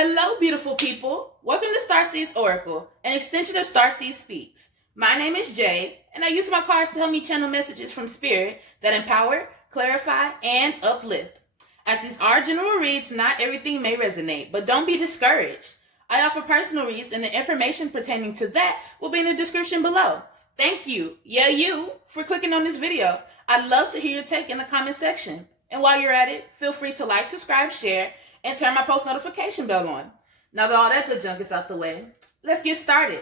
Hello, beautiful people. Welcome to Starseeds Oracle, an extension of Starseed Speaks. My name is Jay, and I use my cards to help me channel messages from Spirit that empower, clarify, and uplift. As these are general reads, not everything may resonate, but don't be discouraged. I offer personal reads, and the information pertaining to that will be in the description below. Thank you, you, for clicking on this video. I'd love to hear your take in the comment section. And while you're at it, feel free to like, subscribe, share, and turn my post notification bell on. Now that all that good junk is out the way, let's get started.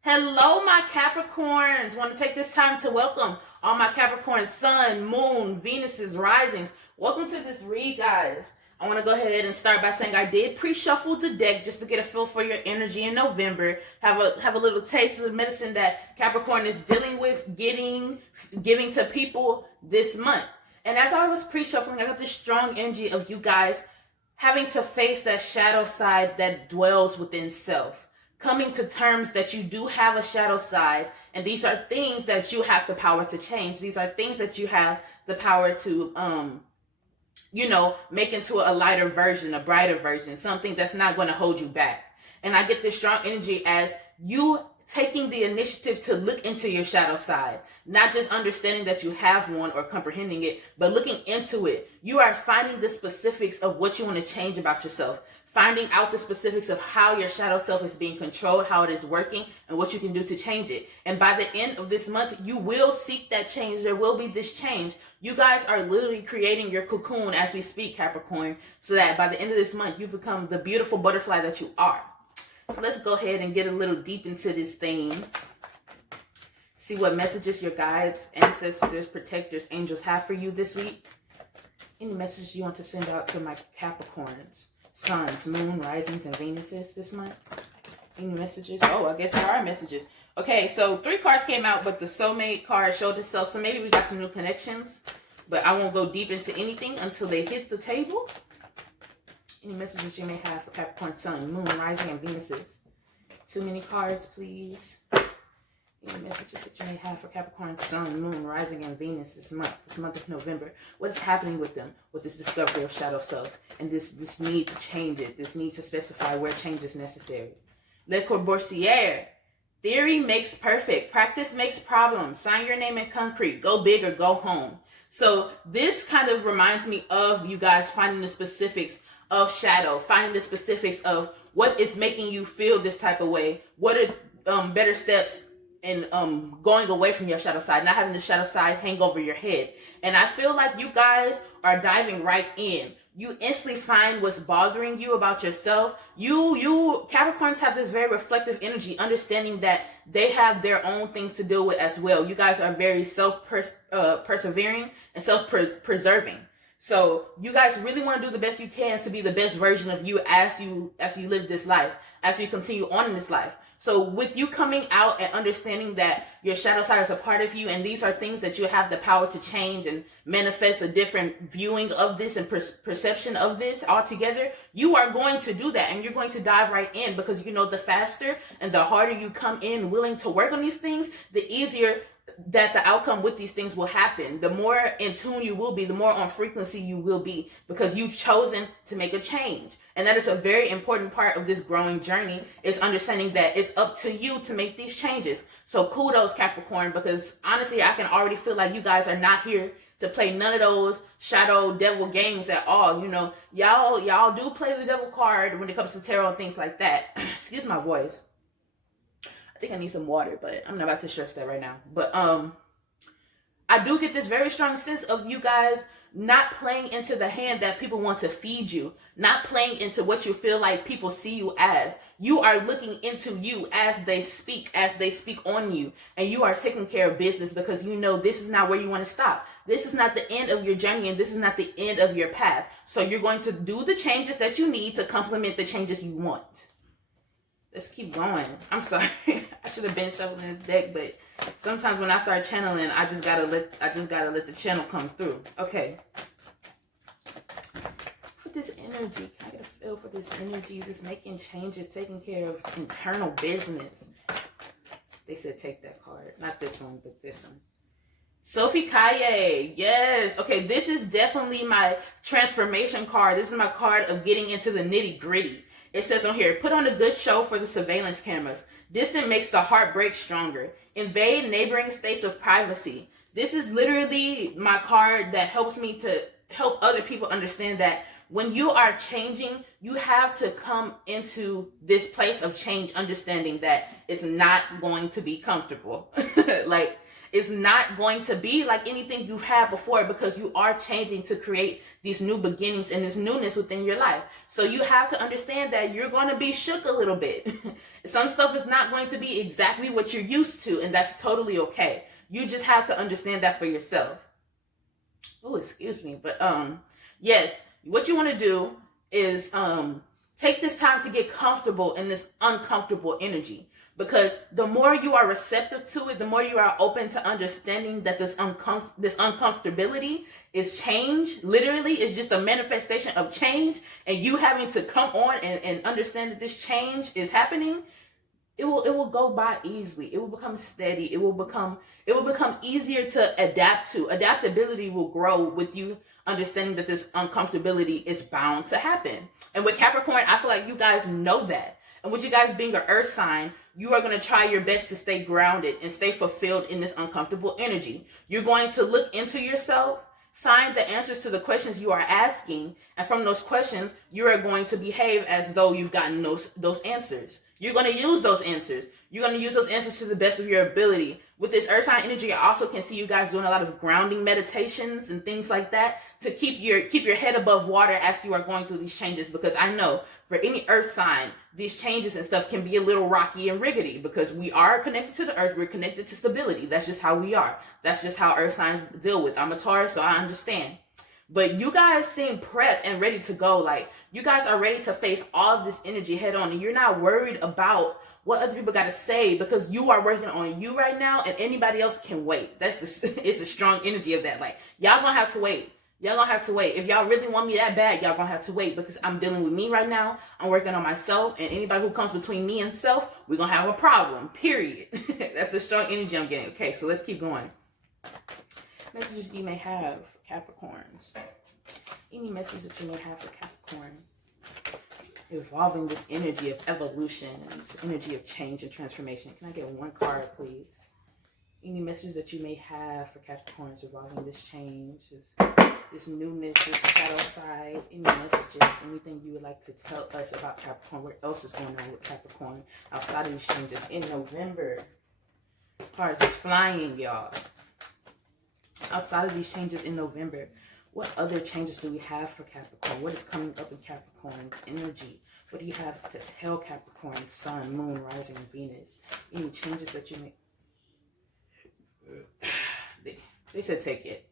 Hello, my Capricorns. Want to take this time to welcome all my Capricorn Sun, Moon, Venuses, Risings. Welcome to this read, guys. I want to go ahead and start by saying I did pre-shuffle the deck just to get a feel for your energy in November. Have a little taste of the medicine that Capricorn is dealing with, giving to people this month. And as I was pre-shuffling, I got this strong energy of you guys having to face that shadow side that dwells within self. Coming to terms that you do have a shadow side, and these are things that you have the power to change. These are things that you have the power to, make into a lighter version, a brighter version, something that's not going to hold you back. And I get this strong energy as you taking the initiative to look into your shadow side, not just understanding that you have one or comprehending it, but looking into it. You are finding the specifics of what you want to change about yourself, finding out the specifics of how your shadow self is being controlled, how it is working, and what you can do to change it. And by the end of this month, you will seek that change. There will be this change. You guys are literally creating your cocoon as we speak, Capricorn, so that by the end of this month, you become the beautiful butterfly that you are. So let's go ahead and get a little deep into this thing. See what messages your guides, ancestors, protectors, angels have for you this week. Any messages you want to send out to my Capricorns, Suns, Moon, Risings, and Venuses this month? Any messages? Oh, I guess there are messages. Okay, so 3 cards came out, but the soulmate card showed itself. So maybe we got some new connections. But I won't go deep into anything until they hit the table. Any messages you may have for Capricorn, Sun, Moon, Rising, and Venuses? Too many cards, please. Any messages that you may have for Capricorn, Sun, Moon, Rising, and Venus this month of November? What is happening with them with this discovery of shadow self and this need to change it, this need to specify where change is necessary? Le Corbusier. Theory makes perfect. Practice makes problems. Sign your name in concrete. Go big or go home. So this kind of reminds me of you guys finding the specifics of shadow, finding the specifics of what is making you feel this type of way. What are better steps in going away from your shadow side, not having the shadow side hang over your head. And I feel like you guys are diving right in. You instantly find what's bothering you about yourself. You Capricorns have this very reflective energy, understanding that they have their own things to deal with as well. You guys are very persevering and self-preserving. So you guys really want to do the best you can to be the best version of you as you live this life, as you continue on in this life. So with you coming out and understanding that your shadow side is a part of you, and these are things that you have the power to change and manifest a different viewing of this and perception of this altogether, you are going to do that, and you're going to dive right in, because you know the faster and the harder you come in willing to work on these things, the easier that the outcome with these things will happen. The more in tune you will be, the more on frequency you will be, because you've chosen to make a change. And that is a very important part of this growing journey, is understanding that it's up to you to make these changes. So kudos, Capricorn, because honestly, I can already feel like you guys are not here to play none of those shadow devil games at all. You know, y'all do play the devil card when it comes to tarot and things like that. Excuse my voice. I think I need some water, but I'm not about to stress that right now. But I do get this very strong sense of you guys not playing into the hand that people want to feed you, not playing into what you feel like people see you as. You are looking into you as they speak on you, and you are taking care of business, because you know this is not where you want to stop. This is not the end of your journey, and this is not the end of your path. So you're going to do the changes that you need to complement the changes you want. Let's keep going. I'm sorry. I should have been shuffling this deck, but sometimes when I start channeling, I just gotta let the channel come through. Okay. For this energy, can I get a feel for this energy? This making changes, taking care of internal business. They said take that card. Not this one, but this one. Sophie Kaye, yes. Okay, this is definitely my transformation card. This is my card of getting into the nitty gritty. It says on here, put on a good show for the surveillance cameras. Distant makes the heartbreak stronger. Invade neighboring states of privacy. This is literally my card that helps me to help other people understand that when you are changing, you have to come into this place of change, understanding that it's not going to be comfortable. Like, it's not going to be like anything you've had before, because you are changing to create these new beginnings and this newness within your life. So you have to understand that you're going to be shook a little bit. Some stuff is not going to be exactly what you're used to, and that's totally okay. You just have to understand that for yourself. Oh, excuse me. But yes, what you want to do is take this time to get comfortable in this uncomfortable energy. Because the more you are receptive to it, the more you are open to understanding that this uncomfortability is change. Literally, it's just a manifestation of change. And you having to come on and understand that this change is happening, it will go by easily. It will become steady. It will become easier to adapt to. Adaptability will grow with you understanding that this uncomfortability is bound to happen. And with Capricorn, I feel like you guys know that. And with you guys being an earth sign, you are going to try your best to stay grounded and stay fulfilled in this uncomfortable energy. You're going to look into yourself, find the answers to the questions you are asking, and from those questions, you are going to behave as though you've gotten those answers. You're going to use those answers. You're going to use those answers to the best of your ability. With this earth sign energy, I also can see you guys doing a lot of grounding meditations and things like that to keep your head above water as you are going through these changes. Because I know for any earth sign, these changes and stuff can be a little rocky and rickety, because we are connected to the earth. We're connected to stability. That's just how we are. That's just how earth signs deal with. I'm a Taurus, so I understand. But you guys seem prepped and ready to go. Like, you guys are ready to face all of this energy head on, and you're not worried about what other people got to say, because you are working on you right now, and anybody else can wait. It's a strong energy of that. Like, y'all gonna have to wait. Y'all gonna have to wait. If y'all really want me that bad, y'all gonna have to wait, because I'm dealing with me right now. I'm working on myself, and anybody who comes between me and self, we're gonna have a problem, period. That's the strong energy I'm getting. Okay, so let's keep going. Messages you may have, Capricorns. Any message that you may have for Capricorn. Evolving this energy of evolution, this energy of change and transformation. Can I get one card, please? Any message that you may have for Capricorns revolving this change, this newness, this shadow side, any messages, anything you would like to tell us about Capricorn? What else is going on with Capricorn outside of these changes in November? Cards is flying, y'all. Outside of these changes in November, what other changes do we have for Capricorn? What is coming up in Capricorn's energy? What do you have to tell Capricorn, Sun, Moon, Rising, and Venus? Any changes that you make? They said take it.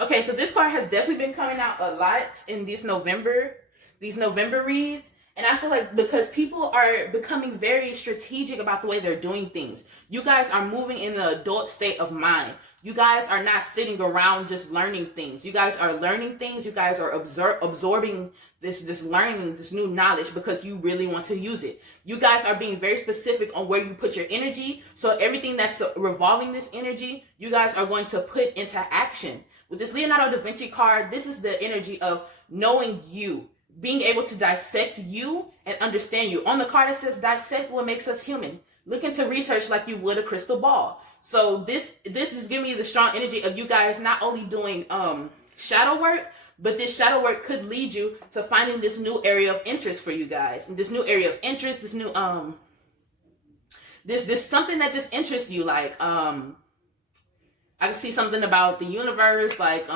Okay, so this card has definitely been coming out a lot in these November reads. And I feel like because people are becoming very strategic about the way they're doing things. You guys are moving in an adult state of mind. You guys are not sitting around just learning things. You guys are learning things. You guys are absorbing this learning, this new knowledge, because you really want to use it. You guys are being very specific on where you put your energy. So everything that's revolving this energy, you guys are going to put into action. With this Leonardo da Vinci card, this is the energy of knowing you, being able to dissect you and understand you. On the card it says dissect what makes us human. Look into research like you would a crystal ball. So this is giving me the strong energy of you guys not only doing shadow work, but this shadow work could lead you to finding this new area of interest for you guys. And this new area of interest, this new this something that just interests you, like I can see something about the universe, like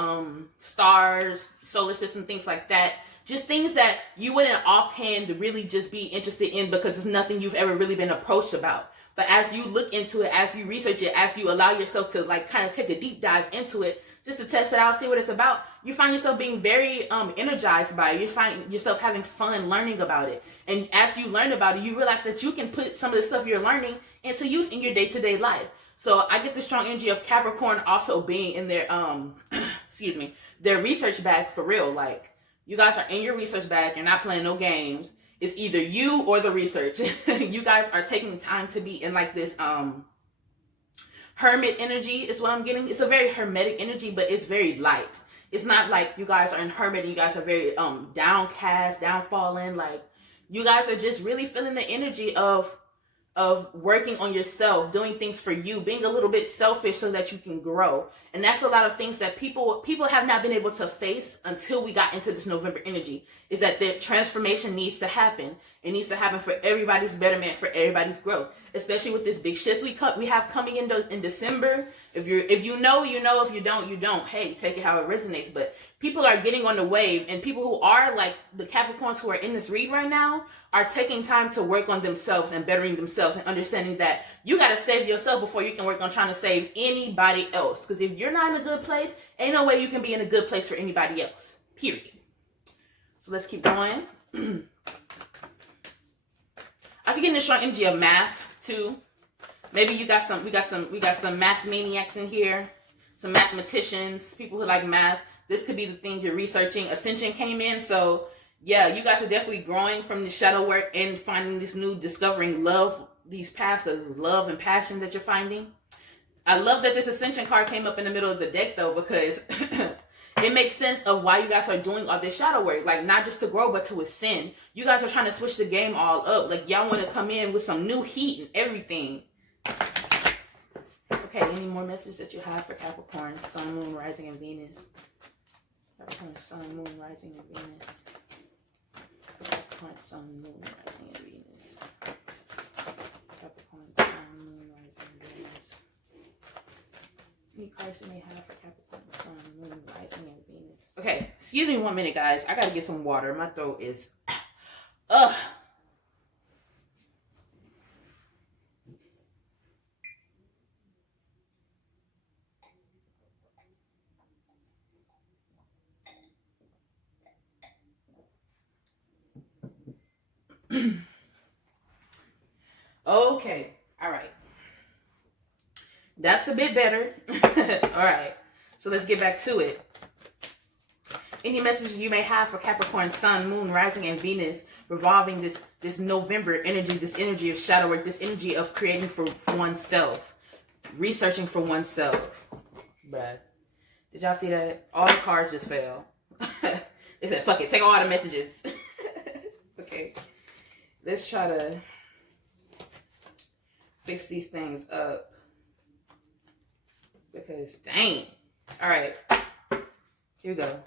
stars, solar system, things like that. Just things that you wouldn't offhand really just be interested in, because it's nothing you've ever really been approached about. But as you look into it, as you research it, as you allow yourself to like kind of take a deep dive into it, just to test it out, see what it's about, you find yourself being very energized by it. You find yourself having fun learning about it. And as you learn about it, you realize that you can put some of the stuff you're learning into use in your day-to-day life. So I get the strong energy of Capricorn also being in their excuse me, their research bag for real. Like, you guys are in your research bag. You're not playing no games. It's either you or the research. You guys are taking time to be in like this hermit energy is what I'm getting. It's a very hermetic energy, but it's very light. It's not like you guys are in hermit and you guys are very downcast, downfallen. Like, you guys are just really feeling the energy of working on yourself, doing things for you, being a little bit selfish so that you can grow. And that's a lot of things that people have not been able to face until we got into this November energy, is that the transformation needs to happen. It needs to happen for everybody's betterment, for everybody's growth, especially with this big shift we have coming in December. If you know, you know. If you don't, you don't. Hey, take it how it resonates. But people are getting on the wave, and people who are like the Capricorns who are in this read right now are taking time to work on themselves and bettering themselves and understanding that you got to save yourself before you can work on trying to save anybody else. Because if you're not in a good place, ain't no way you can be in a good place for anybody else. Period. So let's keep going. I could get in the strong energy of math too. Maybe we got some math maniacs in here, some mathematicians, people who like math. This could be the thing you're researching. Ascension came in, so yeah, you guys are definitely growing from the shadow work and finding this new, discovering love, these paths of love and passion that you're finding. I love that this Ascension card came up in the middle of the deck though, because it makes sense of why you guys are doing all this shadow work. Like, not just to grow, but to ascend. You guys are trying to switch the game all up. Like, y'all want to come in with some new heat and everything. Okay, any more messages that you have for Capricorn, Sun, Moon, Rising, and Venus? Capricorn, Sun, Moon, Rising, and Venus. Capricorn, Sun, Moon, Rising, and Venus. Capricorn, Sun, Moon, Rising, and Venus. Any cards you may have for Capricorn, Sun, Moon, Rising, and Venus. Okay, excuse me 1 minute, guys. I gotta get some water. My throat is... Ugh. Okay, all right, that's a bit better. All right, so let's get back to it. Any messages you may have for Capricorn, Sun, Moon, Rising, and Venus revolving this November energy, this energy of shadow work, this energy of creating for oneself, researching for oneself. Bruh, did y'all see that? All the cards just fell. They said, fuck it, take all the messages. Okay, let's try to fix these things up, because dang. All right, here we go.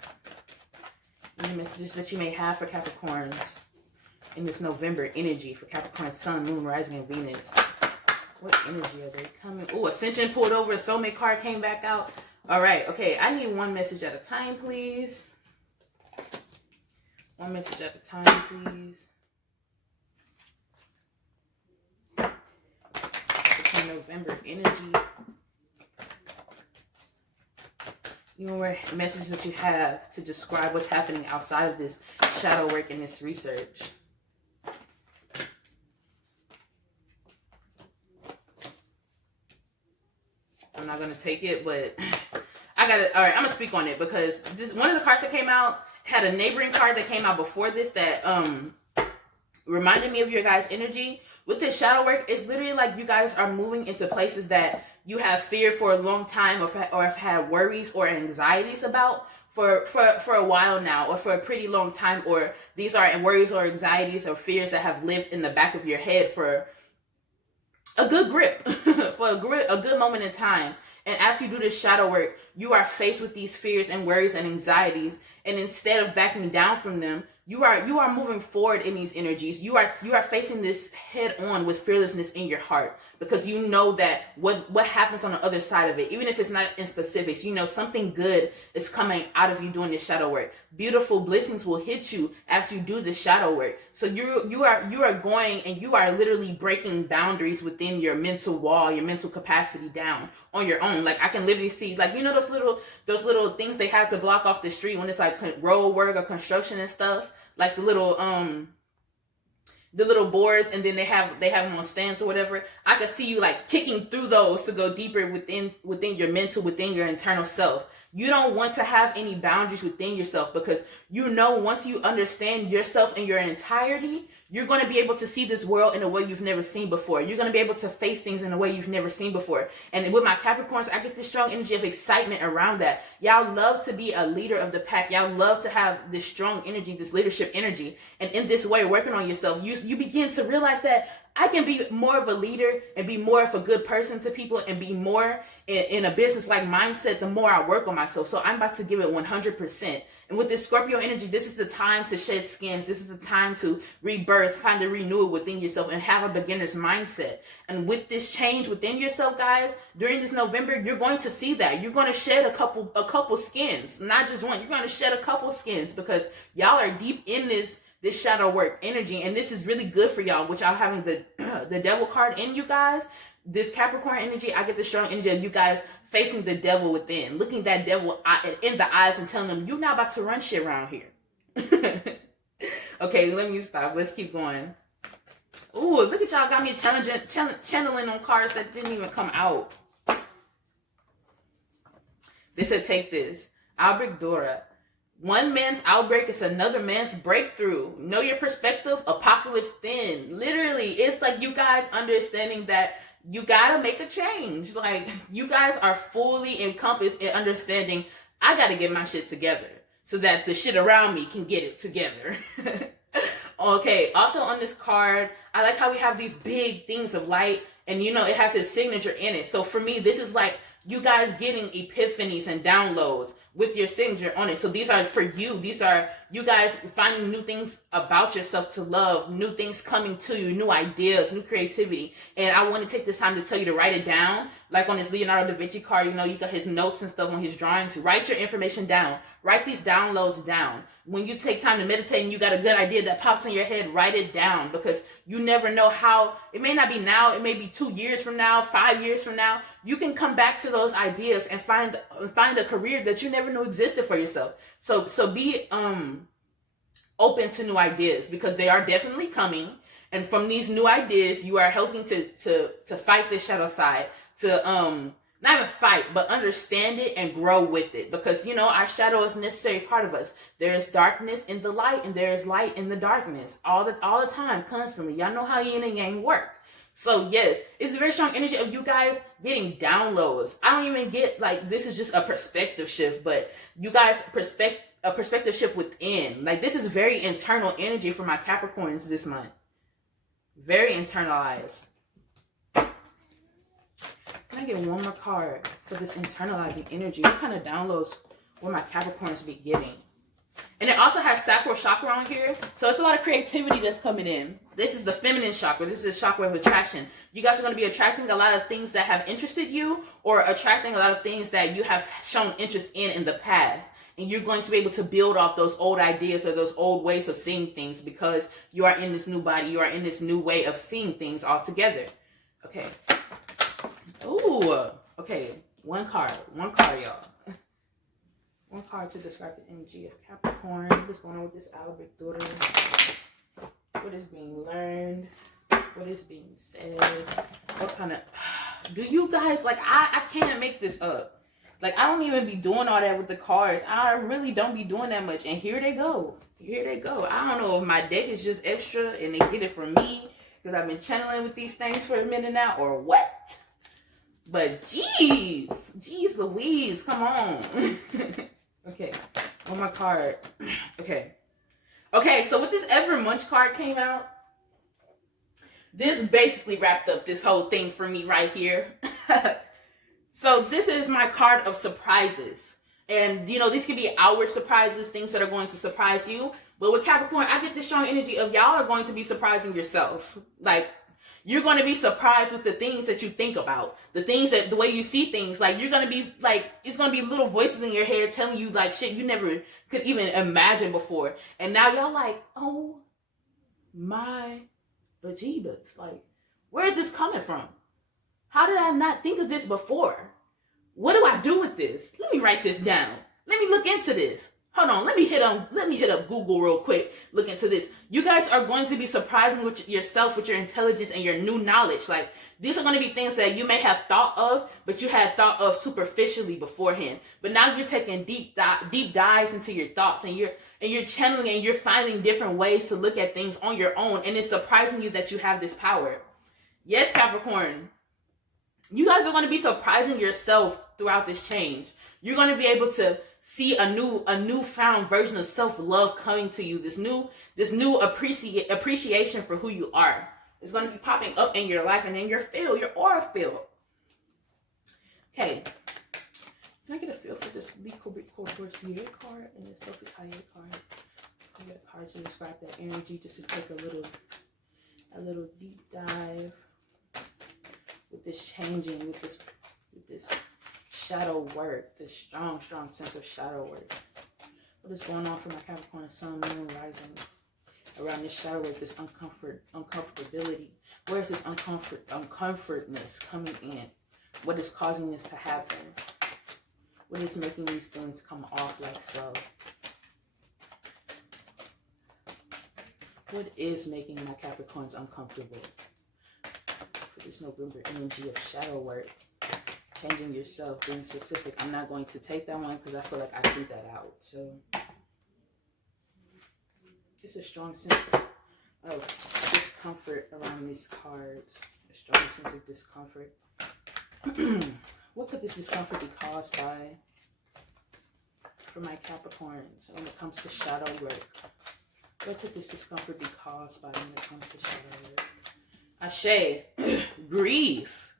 Any messages that you may have for Capricorns in this November energy for Capricorn, Sun, Moon, Rising, and Venus? What energy are they coming? Oh, Ascension pulled over. A soulmate card came back out. All right, okay, I need one message at a time, please. One message at a time, please. November energy. You know, where messages that you have to describe what's happening outside of this shadow work and this research. I'm not gonna take it, but I gotta. All right, I'm gonna speak on it, because this one of the cards that came out had a neighboring card that came out before this that reminded me of your guys' energy. With this shadow work, it's literally like you guys are moving into places that you have feared for a long time, or have had worries or anxieties about for a while now, or for a pretty long time, or these are worries or anxieties or fears that have lived in the back of your head for a good grip, for a good moment in time. And as you do this shadow work, you are faced with these fears and worries and anxieties, and instead of backing down from them, you are moving forward in these energies. You are facing this head on with fearlessness in your heart, because you know that what happens on the other side of it, even if it's not in specifics, you know something good is coming out of you doing this shadow work. Beautiful blessings will hit you as you do this shadow work. So you are going, and you are literally breaking boundaries within your mental wall, your mental capacity down on your own. Like, I can literally see, like, you know, those little things they have to block off the street when it's like road work or construction and stuff. Like the little boards, and then they have them on stands or whatever. I could see you like kicking through those to go deeper within your mental, within your internal self. You don't want to have any boundaries within yourself, because you know once you understand yourself in your entirety, you're going to be able to see this world in a way you've never seen before. You're going to be able to face things in a way you've never seen before. And with my Capricorns, I get this strong energy of excitement around that. Y'all love to be a leader of the pack. Y'all love to have this strong energy, this leadership energy. And in this way, working on yourself, you begin to realize that I can be more of a leader and be more of a good person to people and be more in a business-like mindset the more I work on myself. So I'm about to give it 100%. And with this Scorpio energy, this is the time to shed skins. This is the time to rebirth, kind of renew it within yourself and have a beginner's mindset. And with this change within yourself, guys, during this November, you're going to see that. You're going to shed a couple skins, not just one. You're going to shed a couple skins because y'all are deep in this shadow work energy, and this is really good for y'all, which y'all having the devil card in you guys. This Capricorn energy, I get the strong energy of you guys facing the devil within, looking that devil in the eyes and telling them, you're not about to run shit around here. Okay, let me stop. Let's keep going. Ooh, look at y'all, got me channeling on cards that didn't even come out. They said, take this. Albrecht Dora. One man's outbreak is another man's breakthrough. Know your perspective, apocalypse thin. Literally, it's like you guys understanding that you gotta make a change. Like, you guys are fully encompassed in understanding, I gotta get my shit together so that the shit around me can get it together. Okay, also on this card, I like how we have these big things of light, and you know, it has his signature in it. So for me, this is like you guys getting epiphanies and downloads with your signature on it. So these are for you. These are you guys finding new things about yourself to love, new things coming to you, new ideas, new creativity. And I want to take this time to tell you to write it down. Like on this Leonardo da Vinci card, you know, you got his notes and stuff on his drawings. Write your information down. Write these downloads down. When you take time to meditate and you got a good idea that pops in your head, write it down, because you never know how, it may not be now, it may be 2 years from now, 5 years from now. You can come back to those ideas and find a career that you never knew existed for yourself. So be open to new ideas, because they are definitely coming. And from these new ideas, you are helping to fight this shadow side, to not even fight, but understand it and grow with it. Because, you know, our shadow is a necessary part of us. There is darkness in the light, and there is light in the darkness. All the time, constantly. Y'all know how yin and yang work. So, yes, it's a very strong energy of you guys getting downloads. I don't even get, like, this is just a perspective shift, but you guys a perspective shift within. Like, this is very internal energy for my Capricorns this month. Very internalized. Can I get one more card for this internalizing energy? What kind of downloads will my Capricorns be getting? And it also has sacral chakra on here. So it's a lot of creativity that's coming in. This is the feminine chakra. This is chakra of attraction. You guys are going to be attracting a lot of things that have interested you, or attracting a lot of things that you have shown interest in the past. And you're going to be able to build off those old ideas or those old ways of seeing things, because you are in this new body. You are in this new way of seeing things altogether. Okay. Ooh, okay, one card, y'all. One card to describe the energy of Capricorn. What's going on with this Albrecht daughter? What is being learned? What is being said? What kind of... Do you guys, like, I can't make this up. Like, I don't even be doing all that with the cards. I really don't be doing that much. And here they go. Here they go. I don't know if my deck is just extra and they get it from me because I've been channeling with these things for a minute now, or what. But geez Louise, come on. Okay, one more card. Okay, so with this Ever Munch card came out, this basically wrapped up this whole thing for me right here. So this is my card of surprises. And, you know, these could be our surprises, things that are going to surprise you. But with Capricorn, I get this strong energy of y'all are going to be surprising yourself. Like, you're going to be surprised with the things that you think about. The way you see things. Like, you're going to be, like, it's going to be little voices in your head telling you, like, shit you never could even imagine before. And now y'all like, oh my bejeebus. Like, where is this coming from? How did I not think of this before? What do I do with this? Let me write this down. Let me look into this. hold on, let me hit up Google real quick. Look into this. You guys are going to be surprising with yourself, with your intelligence and your new knowledge. Like, these are going to be things that you may have thought of, but you had thought of superficially beforehand. But now you're taking deep dives into your thoughts, and you're channeling, and you're finding different ways to look at things on your own, and it's surprising you that you have this power. Yes, Capricorn. You guys are going to be surprising yourself throughout this change. You're going to be able to see a newfound version of self-love coming to you. This new appreciation for who you are. It's going to be popping up in your life and in your aura field. Okay. Can I get a feel for this Courtier card and the Sophie Caye card? I get cards to describe that energy, just to take a little deep dive with this changing, with this shadow work, this strong sense of shadow work. What is going on for my Capricorn Sun, Moon, Rising around this shadow work, this uncomfortability? Where is this uncomfortness coming in? What is causing this to happen? What is making these things come off like so? What is making my Capricorns uncomfortable? For this November energy of shadow work, changing yourself, being specific. I'm not going to take that one because I feel like I threw that out. So, just a strong sense of discomfort around these cards. A strong sense of discomfort. What could this discomfort be caused by for my Capricorns when it comes to shadow work? What could this discomfort be caused by when it comes to shadow work? Ashe, grief.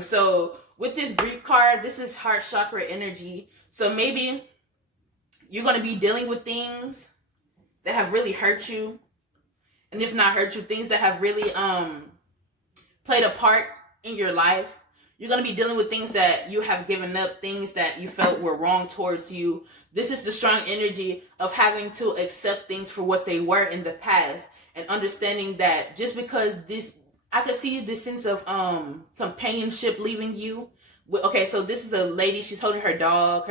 So with this grief card, this is heart chakra energy. So maybe you're going to be dealing with things that have really hurt you. And if not hurt you, things that have really played a part in your life. You're going to be dealing with things that you have given up, things that you felt were wrong towards you. This is the strong energy of having to accept things for what they were in the past, and understanding that just because I could see this sense of companionship leaving you. Okay, so this is the lady, she's holding her dog.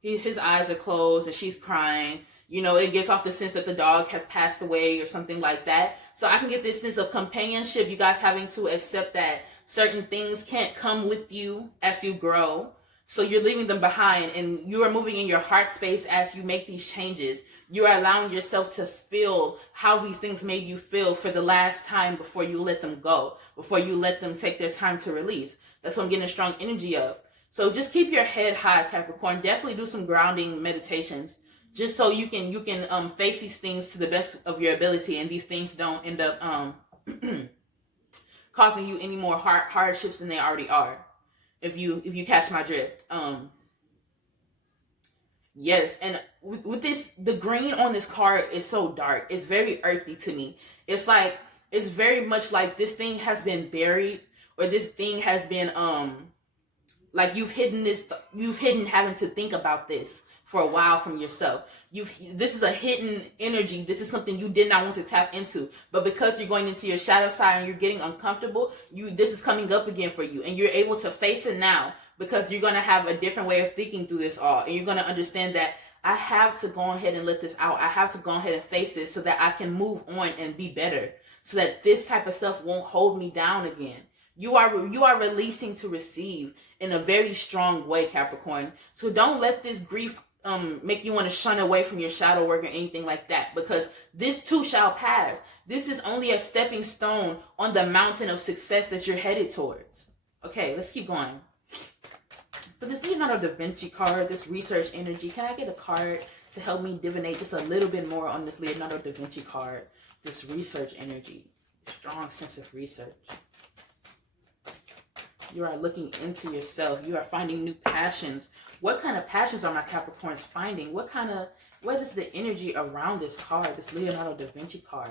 His eyes are closed and she's crying. You know, it gives off the sense that the dog has passed away or something like that. So I can get this sense of companionship, you guys having to accept that certain things can't come with you as you grow. So you're leaving them behind, and you are moving in your heart space as you make these changes. You are allowing yourself to feel how these things made you feel for the last time before you let them go, before you let them take their time to release. That's what I'm getting a strong energy of. So just keep your head high, Capricorn. Definitely do some grounding meditations, just so you can face these things to the best of your ability, and these things don't end up causing you any more hardships than they already are. If you catch my drift. Yes, and with this, the green on this card is so dark. It's very earthy to me. It's very much like this thing has been buried, or this thing has been like you've hidden having to think about this for a while from yourself. This is a hidden energy. This is something you did not want to tap into, but because you're going into your shadow side and you're getting uncomfortable, this is coming up again for you, and you're able to face it now because you're going to have a different way of thinking through this all, and you're going to understand that I have to go ahead and let this out. I have to go ahead and face this so that I can move on and be better, so that this type of stuff won't hold me down again. You are releasing to receive in a very strong way, Capricorn. So don't let this grief make you want to shun away from your shadow work or anything like that, because this too shall pass. This is only a stepping stone on the mountain of success that you're headed towards. Okay, let's keep going. For this Leonardo da Vinci card, this research energy, can I get a card to help me divinate just a little bit more on this Leonardo da Vinci card? This research energy, strong sense of research. You are looking into yourself. You are finding new passions. What kind of passions are my Capricorns finding? What is the energy around this card, this Leonardo da Vinci card?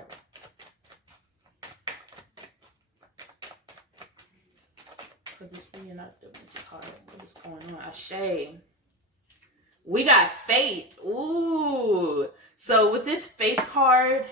For this Leonardo da Vinci card, what is going on? Ashe. We got Fate. Ooh. So with this Fate card,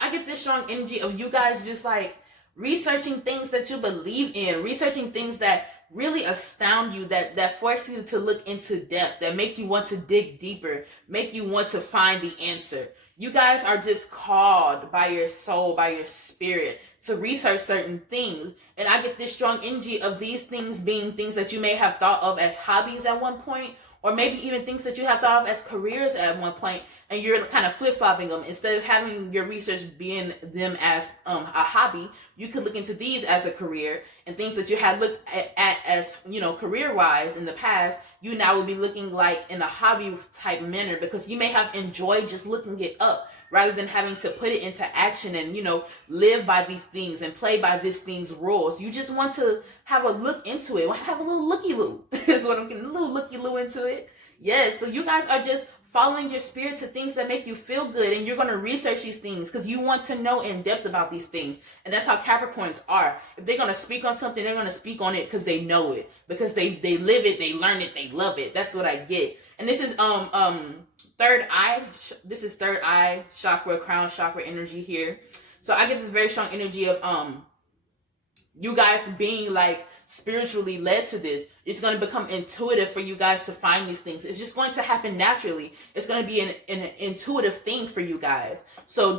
I get this strong energy of you guys just like researching things that you believe in, researching things that really astound you, that force you to look into depth, that make you want to dig deeper, make you want to find the answer. You guys are just called by your soul, by your spirit, to research certain things. And I get this strong energy of these things being things that you may have thought of as hobbies at one point, or maybe even things that you have thought of as careers at one point, and you're kind of flip-flopping them. Instead of having your research being them as a hobby, you could look into these as a career, and things that you had looked at as, you know, career-wise in the past, you now will be looking like in a hobby type manner, because you may have enjoyed just looking it up rather than having to put it into action and, you know, live by these things and play by these things rules. You just want to have a look into it. Have a little looky-loo is what I'm getting, a little looky-loo into it. Yes, so you guys are just following your spirit to things that make you feel good, and you're going to research these things because you want to know in depth about these things. And that's how Capricorns are. If they're going to speak on something, they're going to speak on it because they know it, because they live it, they learn it, they love it. That's what I get. And this is third eye. This is third eye chakra, crown chakra energy here. So I get this very strong energy of you guys being like spiritually led to this. It's going to become intuitive for you guys to find these things. It's just going to happen naturally. It's going to be an intuitive thing for you guys. So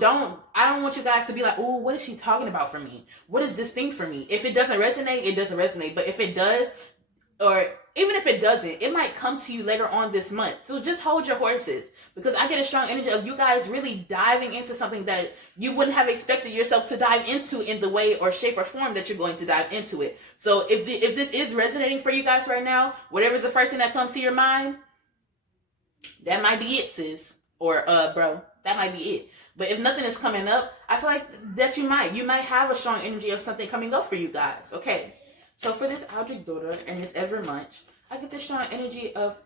I don't want you guys to be like, oh, what is she talking about for me? What is this thing for me? If it doesn't resonate, it doesn't resonate. But if it does, or even if it doesn't, it might come to you later on this month. So just hold your horses, because I get a strong energy of you guys really diving into something that you wouldn't have expected yourself to dive into in the way or shape or form that you're going to dive into it. So if this is resonating for you guys right now, whatever's the first thing that comes to your mind, that might be it, sis. Or bro, that might be it. But if nothing is coming up, I feel like that you might have a strong energy of something coming up for you guys. Okay. So for this Aldrich daughter and this Ever Munch, I get this strong energy of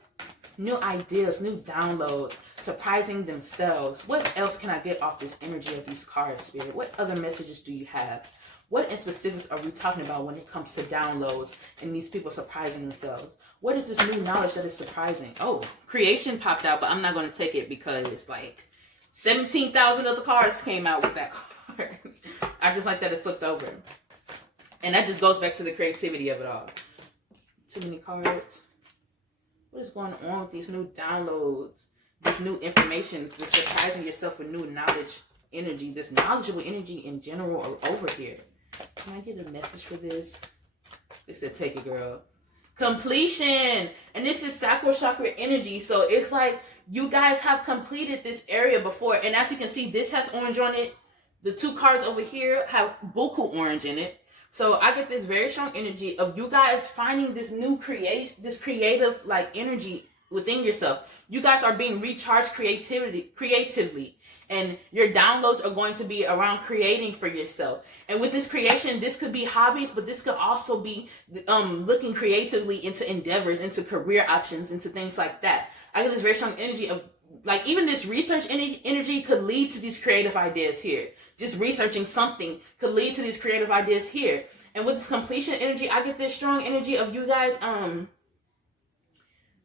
new ideas, new downloads, surprising themselves. What else can I get off this energy of these cards, Spirit? What other messages do you have? What in specifics are we talking about when it comes to downloads and these people surprising themselves? What is this new knowledge that is surprising? Oh, creation popped out, but I'm not going to take it because it's like 17,000 other cards came out with that card. I just like that it flipped over. And that just goes back to the creativity of it all. Too many cards. What is going on with these new downloads? This new information, this surprising yourself with new knowledge energy, this knowledgeable energy in general over here. Can I get a message for this? It said, take it, girl. Completion. And this is sacral chakra energy. So it's like you guys have completed this area before. And as you can see, this has orange on it. The two cards over here have buku orange in it. So I get this very strong energy of you guys finding this new creative like energy within yourself. You guys are being recharged creatively. And your downloads are going to be around creating for yourself. And with this creation, this could be hobbies, but this could also be looking creatively into endeavors, into career options, into things like that. I get this very strong energy of like even this research energy could lead to these creative ideas here. Just researching something could lead to these creative ideas here. And with this completion energy, I get this strong energy of you guys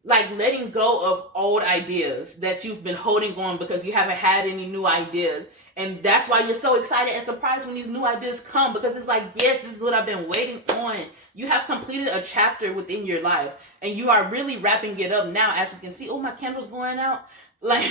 like letting go of old ideas that you've been holding on because you haven't had any new ideas. And that's why you're so excited and surprised when these new ideas come, because it's like, yes, this is what I've been waiting on. You have completed a chapter within your life and you are really wrapping it up now. As you can see, oh, my candle's going out. Like,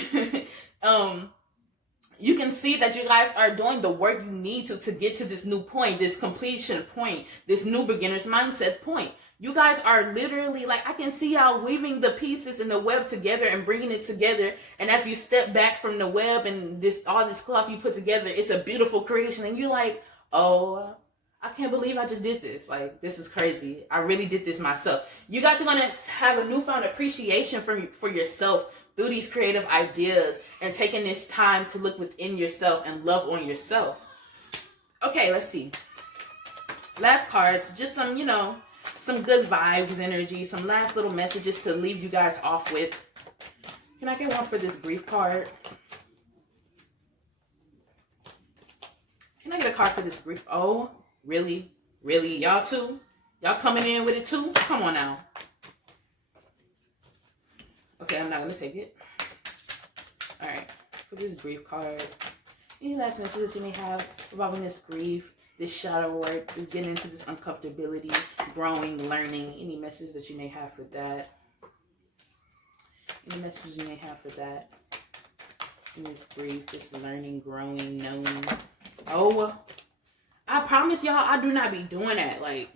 you can see that you guys are doing the work you need to get to this new point, this completion point, this new beginner's mindset point. You guys are literally like, I can see y'all weaving the pieces in the web together and bringing it together. And as you step back from the web and all this cloth you put together, it's a beautiful creation. And you're like, oh, I can't believe I just did this. Like, this is crazy. I really did this myself. You guys are going to have a newfound appreciation for yourself through these creative ideas and taking this time to look within yourself and love on yourself. Okay, let's see. Last cards, just some, you know, some good vibes, energy, some last little messages to leave you guys off with. Can I get one for this grief card? Can I get a card for this grief? Oh, really? Really? Y'all too? Y'all coming in with it too? Come on now. Okay, I'm not going to take it. All right. For this grief card, any last messages you may have involving this grief, this shadow work, is getting into this uncomfortability, growing, learning. Any message that you may have for that? Any messages you may have for that? In this grief, this learning, growing, knowing. Oh, I promise y'all, I do not be doing that. Like,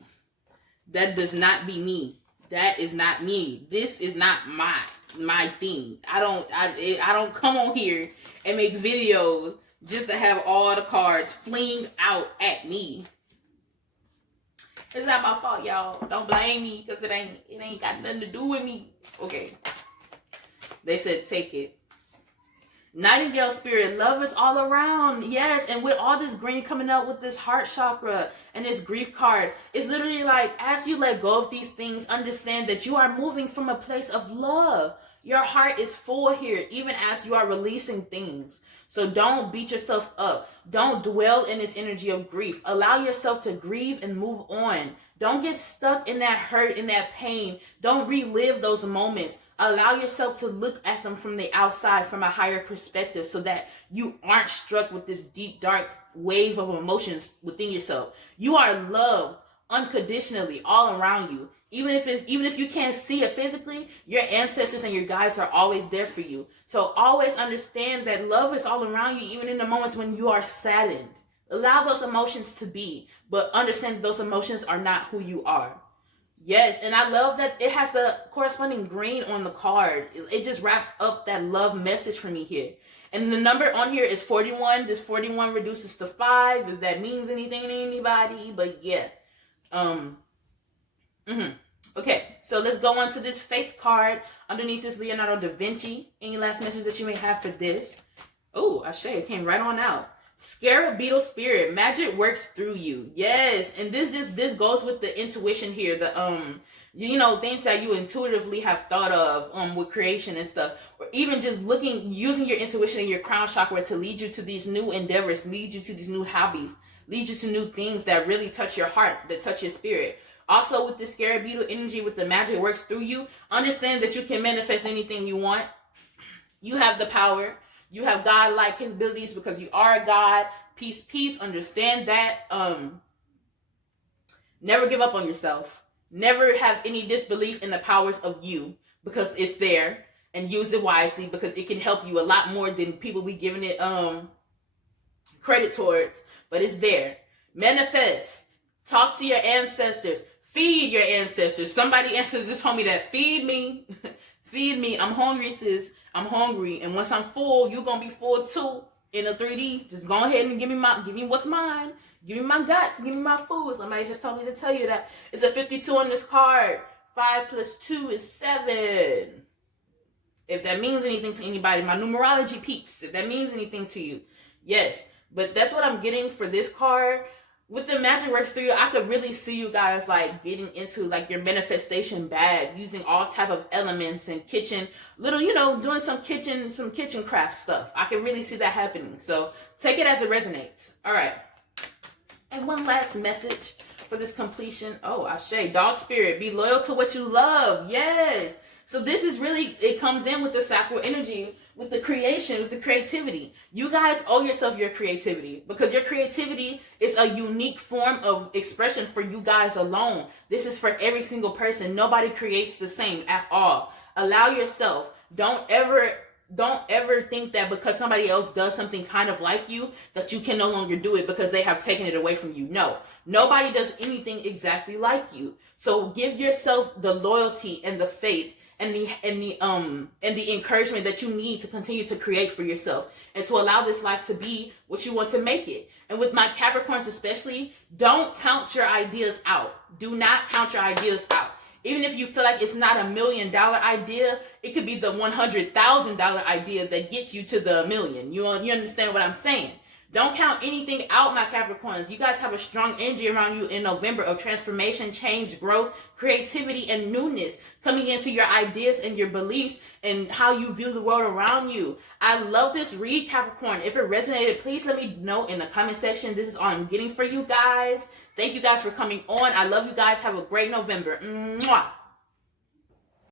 that does not be me. That is not me. This is not my thing. I don't come on here and make videos just to have all the cards fling out at me. It's not my fault, y'all. Don't blame me, because it ain't got nothing to do with me. Okay. They said take it. Nightingale spirit, love is all around. Yes, and with all this green coming up with this heart chakra and this grief card, it's literally like, as you let go of these things, understand that you are moving from a place of love. Your heart is full here, even as you are releasing things. So don't beat yourself up. Don't dwell in this energy of grief. Allow yourself to grieve and move on. Don't get stuck in that hurt, in that pain. Don't relive those moments. Allow yourself to look at them from the outside, from a higher perspective, so that you aren't struck with this deep, dark wave of emotions within yourself. You are loved unconditionally all around you. Even if you can't see it physically, your ancestors and your guides are always there for you. So always understand that love is all around you, even in the moments when you are saddened. Allow those emotions to be, but understand that those emotions are not who you are. Yes, and I love that it has the corresponding green on the card. It just wraps up that love message for me here. And the number on here is 41. This 41 reduces to 5, if that means anything to anybody. But yeah. Okay, so let's go on to this faith card. Underneath this, Leonardo da Vinci. Any last message that you may have for this? Oh, Ashe, it came right on out. Scarab beetle spirit, magic works through you. Yes, and this goes with the intuition here, the things that you intuitively have thought of with creation and stuff, or even just using your intuition and your crown chakra to lead you to these new endeavors, lead you to these new hobbies, lead you to new things that really touch your heart, that touch your spirit. Also, with this scarab beetle energy, with the magic works through you, understand that you can manifest anything you want. You have the power. You have God-like capabilities because you are a God. Peace, peace. Understand that. Never give up on yourself. Never have any disbelief in the powers of you, because it's there, and use it wisely, because it can help you a lot more than people be giving it credit towards. But it's there. Manifest. Talk to your ancestors. Feed your ancestors. Somebody ancestors told me that. Feed me. Feed me. I'm hungry, sis. I'm hungry, and once I'm full, you're gonna be full too. In a 3D, just go ahead and give me what's mine. Give me my guts. Give me my food. Somebody just told me to tell you that. It's a 52 on this card. 5 plus 2 is 7. If that means anything to anybody, my numerology peeps. If that means anything to you, yes. But that's what I'm getting for this card. With the magic works through you, I could really see you guys like getting into like your manifestation bag, using all type of elements and kitchen, doing some kitchen craft stuff. I can really see that happening. So take it as it resonates. All right. And one last message for this completion. Oh, Ashe, dog spirit, be loyal to what you love. Yes. So this is really, it comes in with the sacral energy, with the creation, with the creativity. You guys owe yourself your creativity, because your creativity is a unique form of expression for you guys alone. This is for every single person. Nobody creates the same at all. Allow yourself. Don't ever think that because somebody else does something kind of like you, that you can no longer do it because they have taken it away from you. No, nobody does anything exactly like you. So give yourself the loyalty and the faith and the encouragement that you need to continue to create for yourself, and to allow this life to be what you want to make it. And with my Capricorns especially, don't count your ideas out. Do not count your ideas out. Even if you feel like it's not $1 million idea, it could be the $100,000 idea that gets you to the $1 million. You understand what I'm saying? Don't count anything out, my Capricorns. You guys have a strong energy around you in November of transformation, change, growth, creativity, and newness coming into your ideas and your beliefs and how you view the world around you. I love this read, Capricorn. If it resonated, please let me know in the comment section. This is all I'm getting for you guys. Thank you guys for coming on. I love you guys. Have a great November. Mwah.